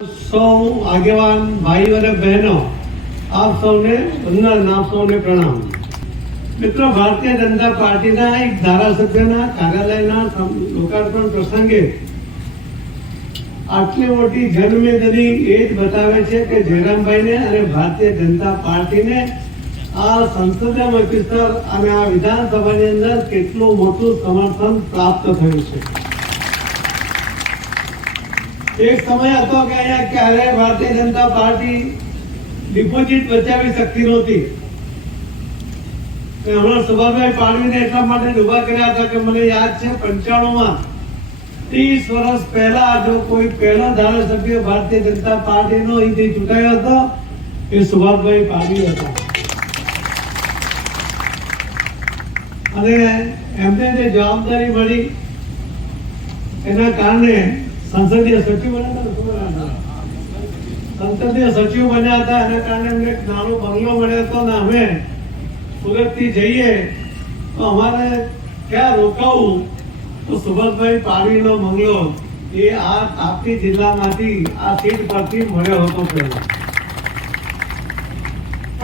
सौ આગેવાન ભાઈ અને બહેનો આપ સૌને વંદન, આપ સૌને પ્રણામ। મિત્રો, ભારતીય જનતા પાર્ટીના એક ધારાસભ્યના કાર્યાલયના લોકાર્પણ પ્રસંગે આટલી મોટી જનમેદની એ જ બતાવે છે કે જયરામભાઈને અને ભારતીય જનતા પાર્ટીને આ સંસદીય મત વિસ્તાર અને આ વિધાનસભાની અંદર કેટલું મોટું સમર્થન પ્રાપ્ત થયું છે। एक समय હતો કે અહીંયા ક્યારે ભારતીય જનતા પાર્ટી ડિપોઝિટ બચાવી શકતી નહોતી। હમણાં સુભાષભાઈ પાડવીને એટલા માટે ઉભા કર્યા હતા કે મને યાદ છે 95માં 30 વર્ષ પહેલા જો કોઈ પહેલો ધારાસભ્ય ભારતીય જનતા પાર્ટીનો અહીંથી ચૂંટાયો હતો એ સુભાષભાઈ પાડવી હતા। અને એમને જે જવાબદારી મળી એના કારણે संसदीय सचिव बन्या संसदीय सचिव बन्या था एना कारणे अમને એક નાનો બંગલો મળ્યો હતો ને અમે સુરતથી જઈએ તો અમારે ક્યાં રોકાવું તો સુભાષભાઈ પાડવીનો બંગલો એ આ તાપી જિલ્લામાંથી આ સીટ પરથી મળ્યો હતો પહેલા।